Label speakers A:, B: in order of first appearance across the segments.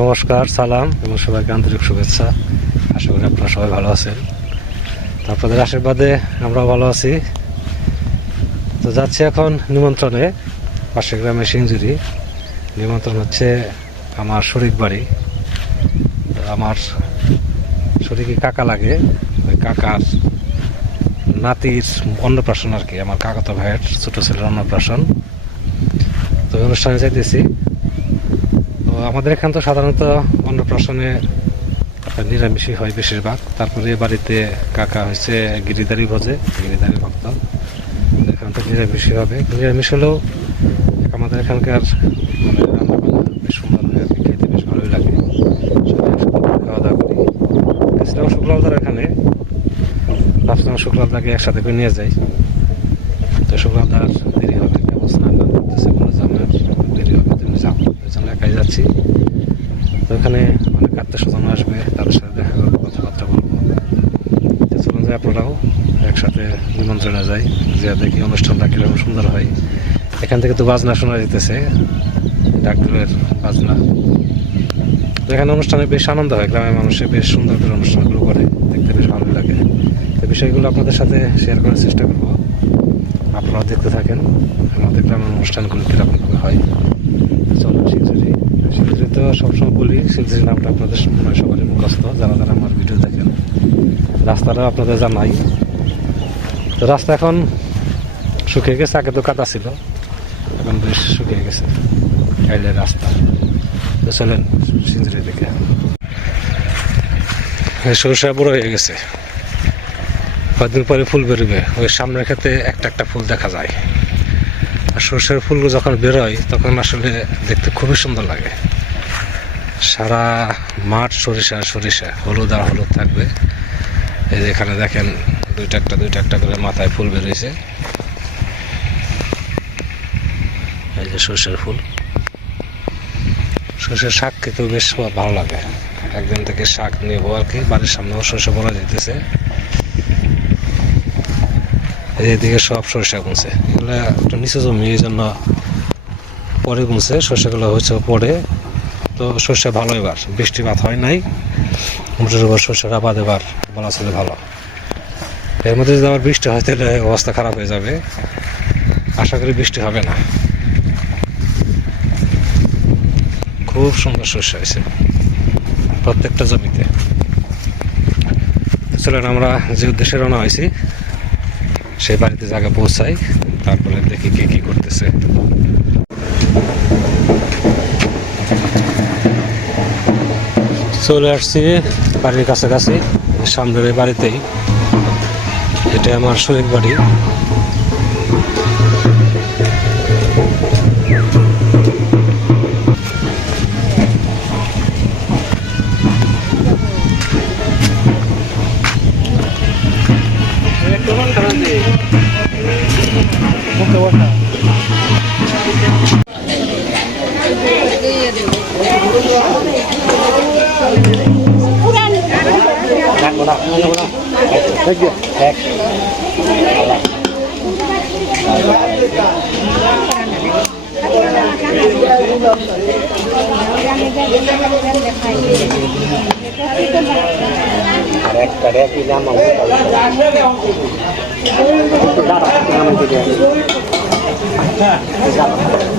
A: নমস্কার, সালাম এবং সবাইকে আন্তরিক শুভেচ্ছা। আশা করি আপনারা সবাই ভালো আছেন। তো আপনাদের আশীর্বাদে আমরা ভালো আছি। তো যাচ্ছি এখন নিমন্ত্রণে পাশের গ্রামে সিঞ্জুরি নিমন্ত্রণ হচ্ছে আমার শরিক বাড়ি। আমার শরিকে কাকা লাগে। ওই কাকার নাতির অন্নপ্রাশন আর কি, আমার কাকাতো ভাইয়ের ছোটো ছেলের অন্নপ্রাশন। তো অনুষ্ঠানে যাইতেছি। আমাদের এখানে তো সাধারণত অন্নপ্রাশনে নিরামিষই হয় বেশিরভাগ। তারপরে বাড়িতে কাকা হচ্ছে গিরিদারি ভোজে গিরিদারি ভক্ত। এখানে তো নিরামিষই হবে। নিরামিষ হলেও আমাদের এখানকার বেশ সুন্দর হয় আর কি, খেতে বেশ ভালোই লাগে। খাওয়া দাওয়া করি গেছিলাম শুক্লাবদার এখানে। ভাবছিলাম শুক্লাবদাকে একসাথে করে নিয়ে যাই। তো শুক্লাবদার দেরি হবে কেবল স্নান টান করতেছে বলে যে আমার দেরি হবে তুমি যাও একাই যাচ্ছি। তো ওখানে অনেক আত্মীয় স্বজন আসবে, তাদের সাথে দেখা করব, কথাবার্তা বলব। চলুন যাই আপনারাও, একসাথে নিমন্ত্রণে যাই, যে দেখি অনুষ্ঠানটা কীরকম সুন্দর হয়। এখান থেকে তো বাজনা শোনা যেতেছে ডাক্তারের বাজনা। তো এখানে অনুষ্ঠানে বেশ আনন্দ হয়, গ্রামের মানুষে বেশ সুন্দর করে অনুষ্ঠানগুলো করে, দেখতে বেশ ভালো লাগে। তো বিষয়গুলো আপনাদের সাথে শেয়ার করার চেষ্টা করব। আপনারাও দেখতে থাকেন আমাদের গ্রামের অনুষ্ঠানগুলো কীরকমভাবে হয়। চলুন সিঞ্চুরি সিঞ্চুরি তো সবসময় বলি সিঞ্চুরি নামটা আপনাদের মনে সবারই মুখস্থ, যারা যারা আমার ভিডিও দেখেন। রাস্তাটা আপনাদের জানাই। তো রাস্তা এখন শুকিয়ে গেছে, আগে তো কাদা ছিল, এখন বেশ শুকিয়ে গেছে। কাইলের রাস্তা। তো চলেন সিঞ্চুরি দেখে সরষা বড় হয়ে গেছে। কয়েকদিন পরে ফুল বেরোবে। ওই সামনের ক্ষেত্রে একটা একটা ফুল দেখা যায়। আর সর্ষের ফুলগুলো যখন বেরোয়, তখন আসলে দেখতে খুবই সুন্দর লাগে। সারা মাঠ সরিষা সরিষা, হলুদ আর হলুদ থাকবে। এই যে এখানে দেখেন, দুইটা একটা দুইটা একটা করে মাথায় ফুল বেরোয়েছে এই যে সর্ষের ফুল। সর্ষের শাক খেতেও বেশ ভালো লাগে। একদিন থেকে শাক নেব আর কি বাড়ির সামনেও সর্ষে বলা যেতেছে এদিকে সব সরিষা গুনছে। এগুলো একটা নিচু জমি, এই জন্য পরে গুনছে, সরষেগুলো হয়েছে পরে। তো সর্ষে ভালো এবার বৃষ্টিপাত হয় নাই। মোটের উপর সর্ষের আবাদ এবার বলা ছিল ভালো। এর মধ্যে যদি আবার বৃষ্টি হয়, তাহলে অবস্থা খারাপ হয়ে যাবে। আশা করি বৃষ্টি হবে না। খুব সুন্দর শস্য হয়েছে প্রত্যেকটা জমিতে। চলেন আমরা যে উদ্দেশ্যে রওনা হয়েছি সেই বাড়িতে জায়গা পৌঁছাই, তারপরে দেখি কে কি করতেছে। চলে আসছি বাড়ির কাছাকাছি, সামনের বাড়িতেই। এটা আমার শরীর বাড়ি।
B: đặt
C: vào đâu đâu đâu đấy kìa đẹp Kadek, kadek kita mau tahu. Kita dapat nama kita. Kita dapat.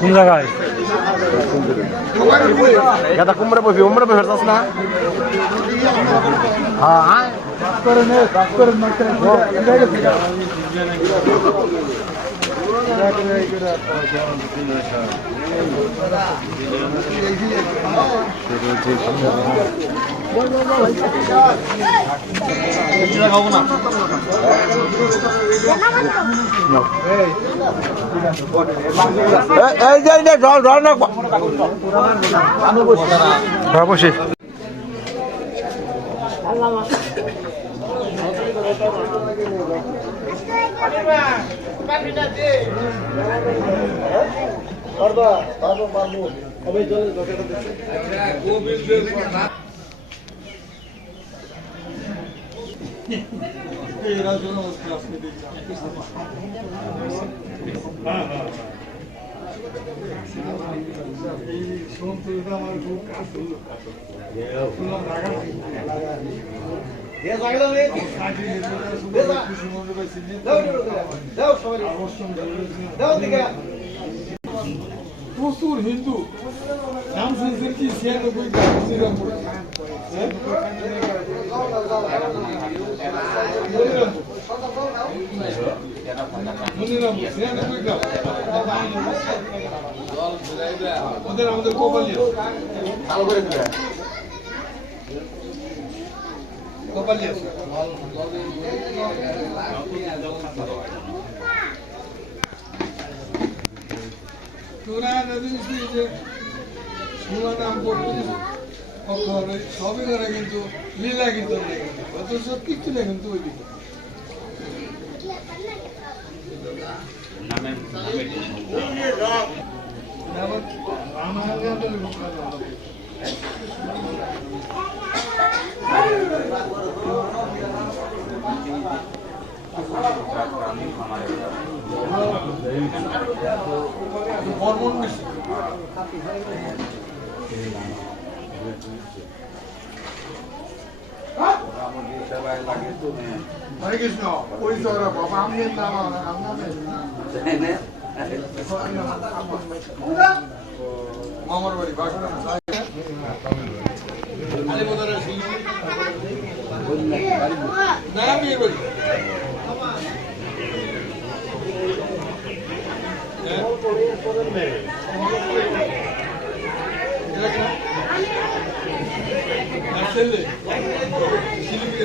A: কোন জায়গায়?
B: গাদা কুমড়া বসবি উমড়া বসে যাস না? হ্যাঁ। আয় করে নে কাজ করে মারতে এই যে এই যে জল জল
D: প্রচুর হিন্দু নাম শুনছেন কি ছিয়ানব্বই ওদের আমাদের গোপালিয়া গোপালিয়া তোরা যে নাম অক্ষর সবই করে কিন্তু লীলা কিন্তু নেই কিন্তু অথচ কিচ্ছু নেই কিন্তু ওই দিকে। আবার আমার লোক আছে। হরমোন বেশি হরে কৃষ্ণ ওই সৌরভ বাবা আমি নাম মামার বাড়ি বাসনা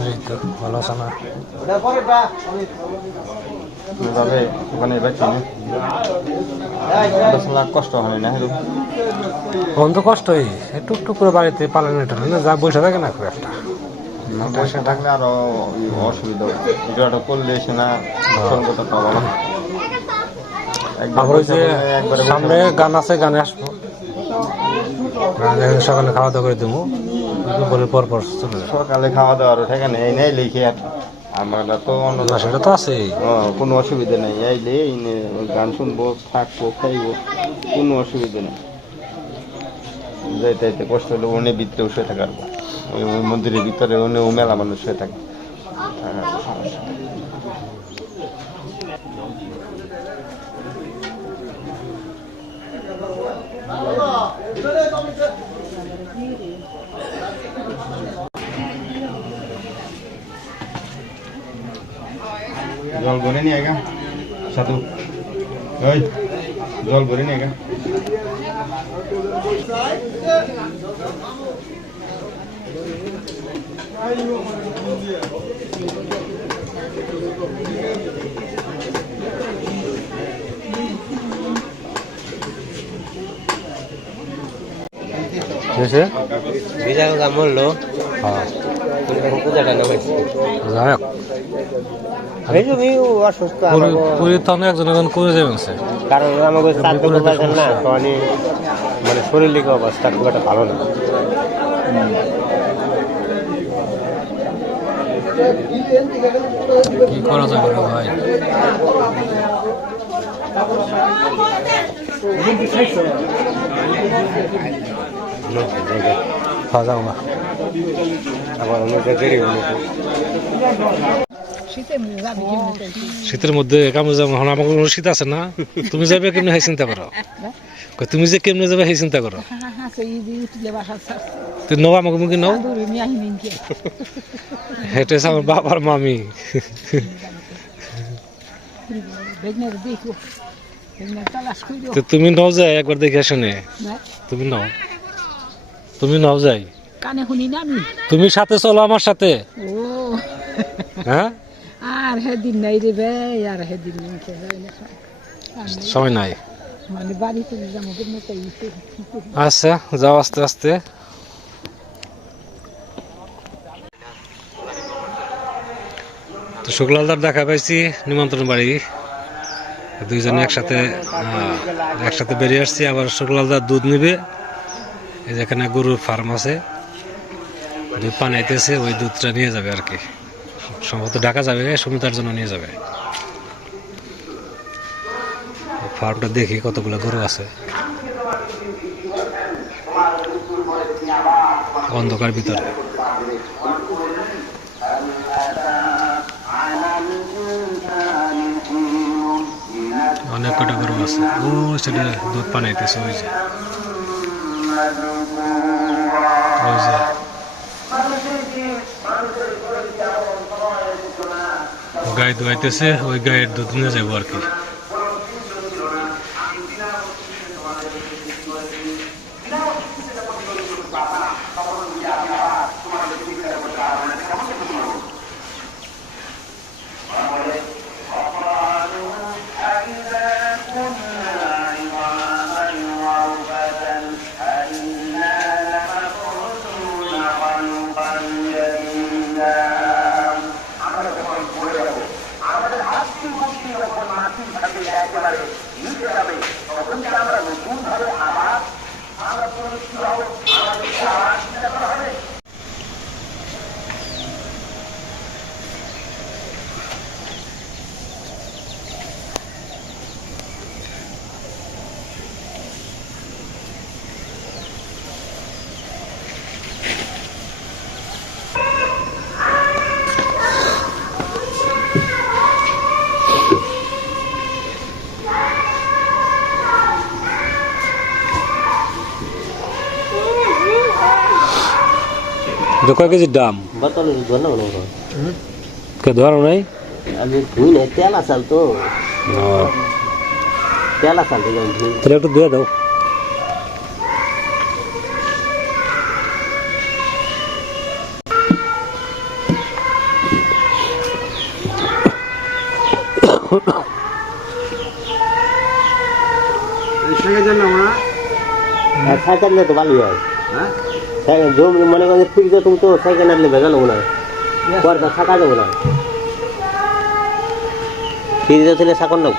D: বিয়ের বাড়ি ছেলে শিলিগুড়ি
B: আছেন ভালো
A: এই তো ভালো আছে না?
B: যাবে ওখানে বাচ্চা দশ লাখ কষ্ট হয় না
A: বন্ধ কষ্টই। করে বাড়িতে পালন এটা না যা বসে থাকে না খুব একটা।
B: পয়সা থাকলে আরও অসুবিধা হয়। ভিডিওটা করলে সে না সঙ্গত পাবো না
A: আবার ওই যে
B: বসে বসে একবারে বসে
A: সামনে গান আছে গানে আসব। সকালে খাওয়া দাওয়া করে দেবো। দুপুরের পর পর চলে যাব
B: সকালে খাওয়া দাওয়ার ঠিকানে এই নেই লিখে আর। আমরা তো অন্য
A: সেটা তো আছেই
B: ও, কোনো অসুবিধা নেই। আইলে এই গান শুনব থাকব খাইবো কোনো অসুবিধা নেই। যাইতে যাইতে কষ্ট হলে উনি ভিতরে শুয়ে থাকার ওই ওই মন্দিরের ভিতরে উনি ও মেলা মানুষ শুয়ে থাকে। সমস্যা নেই। জল ভরে নিয়ে গা সাধু। ওই জল ভরে নিয়ে গা
A: হয়েছে?
C: বিজয় দাম বলল
A: হ্যাঁ
C: পূজাটা নামাইছে
A: যাই
C: জমি অসুস্থ
A: পুরী পুরীর তো অনেক একজন একজন করে যাবেন
C: কারণ আমাকে চার দোকান পাইছেন না শরীরিক অবস্থা খুব একটা ভালো না।
A: কি করা যাবে ভাই? খাওয়া যাও না।
C: আবার অনেক দেরি হলো
A: শীতের মধ্যে আমার শীত। আছে না? তুমি যাবে কেমনি হয় চিন্তা করো? তুমি যে কেমনে যাবে সেই চিন্তা করো? তুই নও আমাকে মুখে নও। হেঁটে আমার বাবার মামি। তো তুমি নও যাই একবার দেখে শুনে তুমি নও। তুমি নও যাই।
E: কানে শুনি না আমি?
A: তুমি সাথে চলো আমার সাথে। হ্যাঁ?
E: আর হেদিন নাই রে আর হেদিন নাই যাই না
A: সময় নাই?
E: মানে বাড়িতে যাব কিন্তু তাই
A: আচ্ছা যাও আস্তে আস্তে। তো শুক্লালদার দেখা পাইছি নিমন্ত্রণ বাড়ি। দুইজনে একসাথে একসাথে বেরিয়ে আসছি আবার শুক্লালদার দুধ নিবে। এই যেখানে গরুর ফার্ম আছে। দুধ পানাইতেছে ওই দুধটা নিয়ে যাবে আর কি। সম্ভবত ঢাকা যাবে, সুমিতার জন্য নিয়ে যাবে। ফার্মটা দেখি কতগুলো গরু আছে। অন্ধকার ভিতরে। অনেক কটা গরু আছে। ও, সেটা দুধ পানাইতেছে, ওই যে। ওই যে। গায়ে ধোয়াইতেছে ওই গায়ের দুধ নিয়ে যাবো আর কি এটা কয় কেজির দাম?
C: না।
A: কে ধরো নাই?
C: আমি ধুই নাই তেল আসাল তো। তেল আসাল
A: তাহলে একটু দিয়ে দাও।
C: নিয়ে তো ভালোই হয়। সাইকেল জমি মনে করেন ফ্রিজে তুমি তো সাইকেল আনলে ভেজাল হব না। পর্দা থাকা যাব না। ফ্রিজে ছিল সাকন না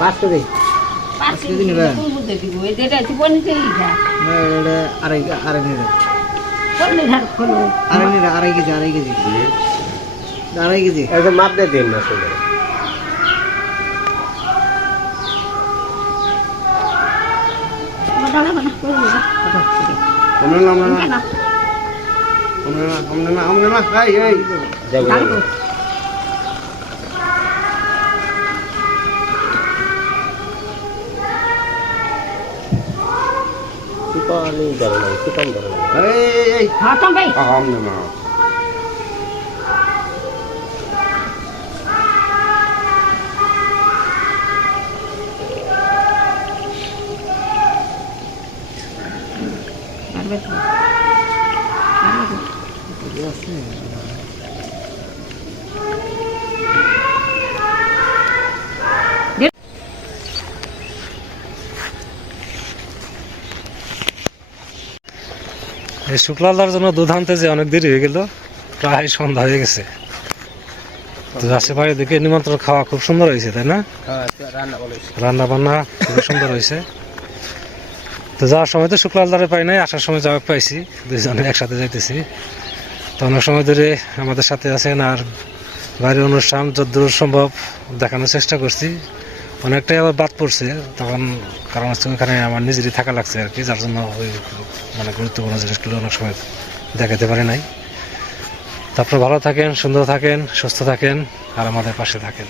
C: পাঁচশো দিই একদম মাপ দিয়ে দিন না đâu đó mình không được không nướng không
F: nướng không nướng
B: không nướng à, không nướng không
G: đây đây.
C: Hãy subscribe cho kênh Ghiền Mì Gõ
G: Để
F: không bỏ lỡ
B: những video hấp dẫn
A: এই শুক্লালদার জন্য দুধ আনতে যে অনেক দেরি হয়ে গেল প্রায় সন্ধ্যা হয়ে গেছে। তো ভাই এদিকে নিমন্ত্রণ খাওয়া খুব সুন্দর হয়েছে তাই না?
C: রান্না বলে
A: বান্না খুবই সুন্দর হয়েছে। তো যাওয়ার সময় তো শুক্লাল দ্বারে পাই নাই আসার সময় যাওয়া পাইছি দুইজনে একসাথে যাইতেছি। তো অনেক সময় ধরে আমাদের সাথে আছেন আর বাড়ির অনুষ্ঠান যতদূর সম্ভব দেখানোর চেষ্টা করছি। অনেকটাই আবার বাদ পড়ছে, তখন কারণ হচ্ছে ওইখানে আমার নিজেরই থাকা লাগছে আর কি, যার জন্য ওই মানে গুরুত্বপূর্ণ জিনিসগুলো অনেক সময় দেখাতে পারি নাই। তারপর ভালো থাকেন, সুন্দর থাকেন, সুস্থ থাকেন, আর আমাদের পাশে থাকেন।